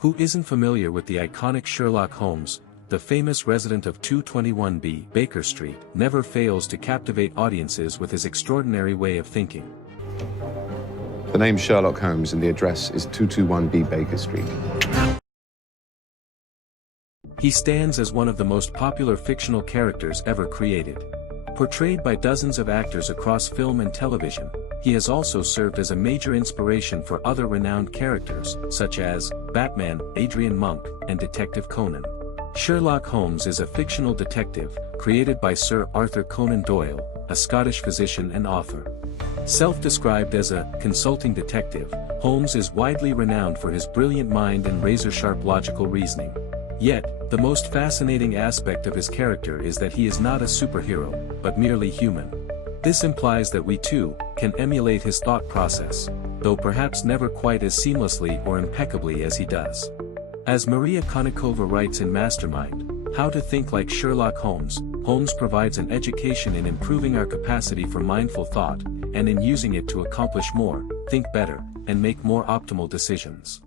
Who isn't familiar with the iconic Sherlock Holmes, the famous resident of 221B Baker Street, never fails to captivate audiences with his extraordinary way of thinking. The name's Sherlock Holmes and the address is 221B Baker Street. He stands as one of the most popular fictional characters ever created. Portrayed by dozens of actors across film and television, he has also served as a major inspiration for other renowned characters, such as Batman, Adrian Monk, and Detective Conan. Sherlock Holmes is a fictional detective, created by Sir Arthur Conan Doyle, a Scottish physician and author. Self-described as a consulting detective, Holmes is widely renowned for his brilliant mind and razor-sharp logical reasoning. Yet, the most fascinating aspect of his character is that he is not a superhero, but merely human. This implies that we too can emulate his thought process, though perhaps never quite as seamlessly or impeccably as he does. As Maria Konnikova writes in Mastermind, How to Think Like Sherlock Holmes, Holmes provides an education in improving our capacity for mindful thought, and in using it to accomplish more, think better, and make more optimal decisions.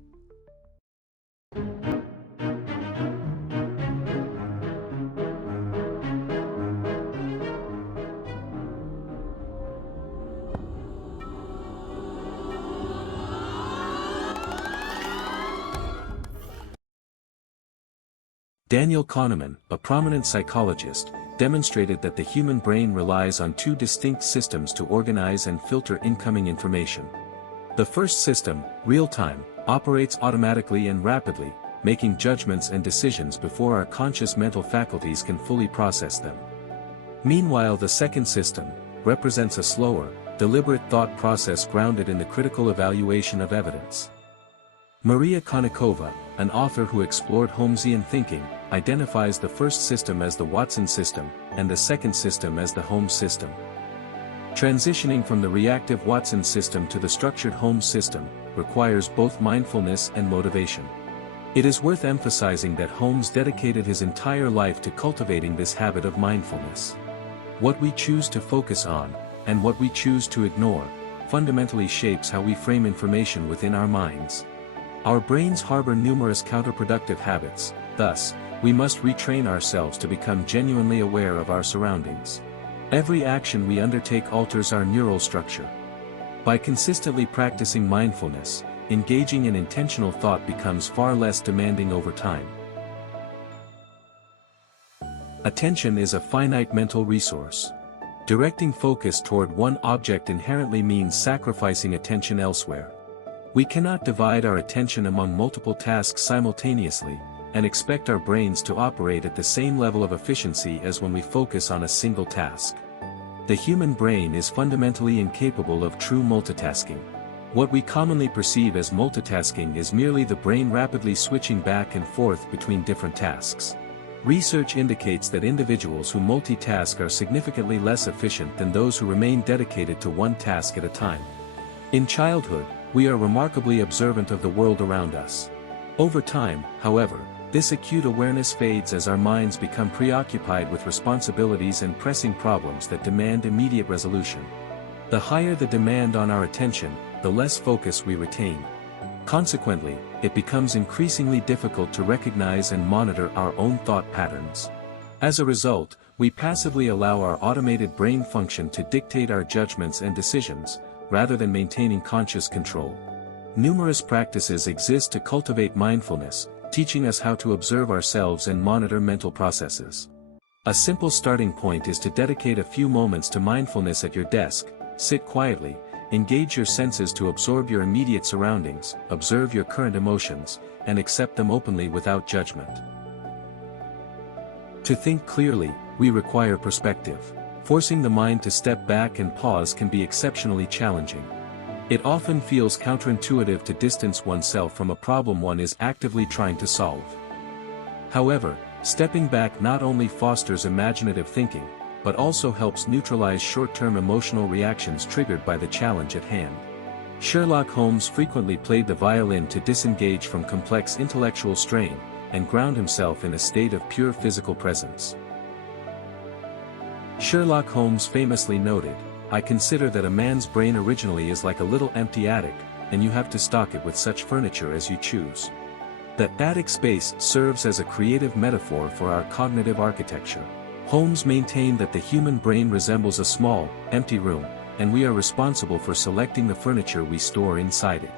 Daniel Kahneman, a prominent psychologist, demonstrated that the human brain relies on two distinct systems to organize and filter incoming information. The first system, real-time, operates automatically and rapidly, making judgments and decisions before our conscious mental faculties can fully process them. Meanwhile, the second system represents a slower, deliberate thought process grounded in the critical evaluation of evidence. Maria Konnikova, an author who explored Holmesian thinking, identifies the first system as the Watson system, and the second system as the Holmes system. Transitioning from the reactive Watson system to the structured Holmes system requires both mindfulness and motivation. It is worth emphasizing that Holmes dedicated his entire life to cultivating this habit of mindfulness. What we choose to focus on, and what we choose to ignore, fundamentally shapes how we frame information within our minds. Our brains harbor numerous counterproductive habits, thus, we must retrain ourselves to become genuinely aware of our surroundings. Every action we undertake alters our neural structure. By consistently practicing mindfulness, engaging in intentional thought becomes far less demanding over time. Attention is a finite mental resource. Directing focus toward one object inherently means sacrificing attention elsewhere. We cannot divide our attention among multiple tasks simultaneously, and expect our brains to operate at the same level of efficiency as when we focus on a single task. The human brain is fundamentally incapable of true multitasking. What we commonly perceive as multitasking is merely the brain rapidly switching back and forth between different tasks. Research indicates that individuals who multitask are significantly less efficient than those who remain dedicated to one task at a time. In childhood, we are remarkably observant of the world around us. Over time, however, this acute awareness fades as our minds become preoccupied with responsibilities and pressing problems that demand immediate resolution. The higher the demand on our attention, the less focus we retain. Consequently, it becomes increasingly difficult to recognize and monitor our own thought patterns. As a result, we passively allow our automated brain function to dictate our judgments and decisions, rather than maintaining conscious control. Numerous practices exist to cultivate mindfulness, teaching us how to observe ourselves and monitor mental processes. A simple starting point is to dedicate a few moments to mindfulness at your desk, sit quietly, engage your senses to absorb your immediate surroundings, observe your current emotions, and accept them openly without judgment. To think clearly, we require perspective. Forcing the mind to step back and pause can be exceptionally challenging. It often feels counterintuitive to distance oneself from a problem one is actively trying to solve. However, stepping back not only fosters imaginative thinking, but also helps neutralize short-term emotional reactions triggered by the challenge at hand. Sherlock Holmes frequently played the violin to disengage from complex intellectual strain, and ground himself in a state of pure physical presence. Sherlock Holmes famously noted, "I consider that a man's brain originally is like a little empty attic, and you have to stock it with such furniture as you choose." The attic space serves as a creative metaphor for our cognitive architecture. Holmes maintained that the human brain resembles a small, empty room, and we are responsible for selecting the furniture we store inside it.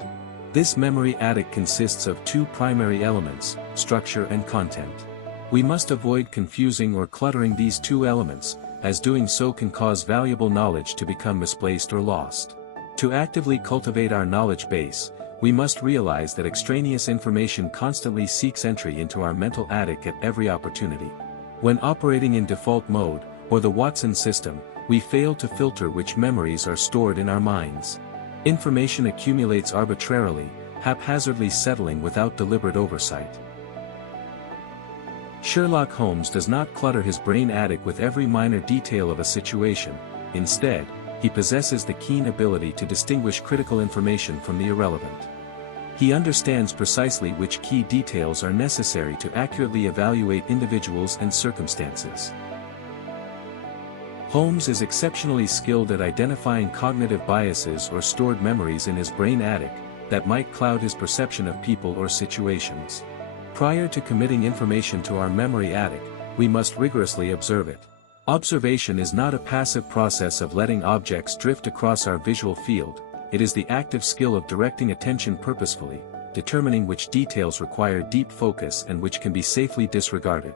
This memory attic consists of two primary elements, structure and content. We must avoid confusing or cluttering these two elements, as doing so can cause valuable knowledge to become misplaced or lost. To actively cultivate our knowledge base, we must realize that extraneous information constantly seeks entry into our mental attic at every opportunity. When operating in default mode, or the Watson system, we fail to filter which memories are stored in our minds. Information accumulates arbitrarily, haphazardly settling without deliberate oversight. Sherlock Holmes does not clutter his brain attic with every minor detail of a situation. Instead, he possesses the keen ability to distinguish critical information from the irrelevant. He understands precisely which key details are necessary to accurately evaluate individuals and circumstances. Holmes is exceptionally skilled at identifying cognitive biases or stored memories in his brain attic that might cloud his perception of people or situations. Prior to committing information to our memory attic, we must rigorously observe it. Observation is not a passive process of letting objects drift across our visual field, it is the active skill of directing attention purposefully, determining which details require deep focus and which can be safely disregarded.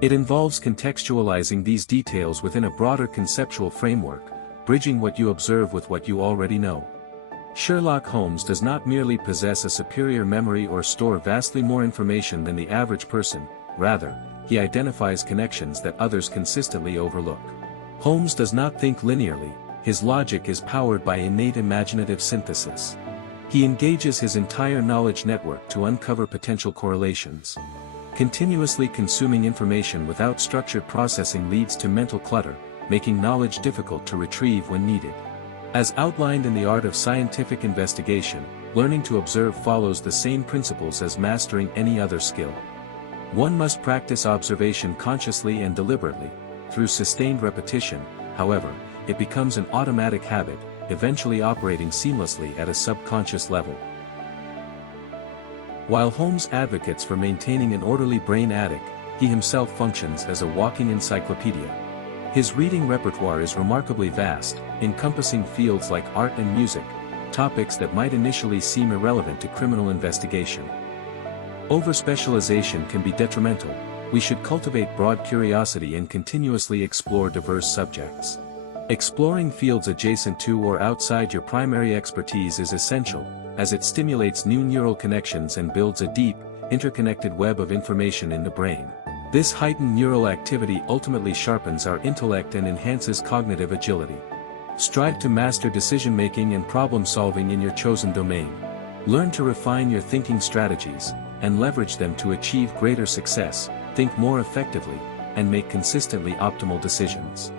It involves contextualizing these details within a broader conceptual framework, bridging what you observe with what you already know. Sherlock Holmes does not merely possess a superior memory or store vastly more information than the average person, rather, he identifies connections that others consistently overlook. Holmes does not think linearly, his logic is powered by innate imaginative synthesis. He engages his entire knowledge network to uncover potential correlations. Continuously consuming information without structured processing leads to mental clutter, making knowledge difficult to retrieve when needed. As outlined in the art of scientific investigation, learning to observe follows the same principles as mastering any other skill. One must practice observation consciously and deliberately. Through sustained repetition, however, it becomes an automatic habit, eventually operating seamlessly at a subconscious level. While Holmes advocates for maintaining an orderly brain attic, he himself functions as a walking encyclopedia. His reading repertoire is remarkably vast, encompassing fields like art and music, topics that might initially seem irrelevant to criminal investigation. Overspecialization can be detrimental. We should cultivate broad curiosity and continuously explore diverse subjects. Exploring fields adjacent to or outside your primary expertise is essential, as it stimulates new neural connections and builds a deep, interconnected web of information in the brain. This heightened neural activity ultimately sharpens our intellect and enhances cognitive agility. Strive to master decision-making and problem-solving in your chosen domain. Learn to refine your thinking strategies, and leverage them to achieve greater success, think more effectively, and make consistently optimal decisions.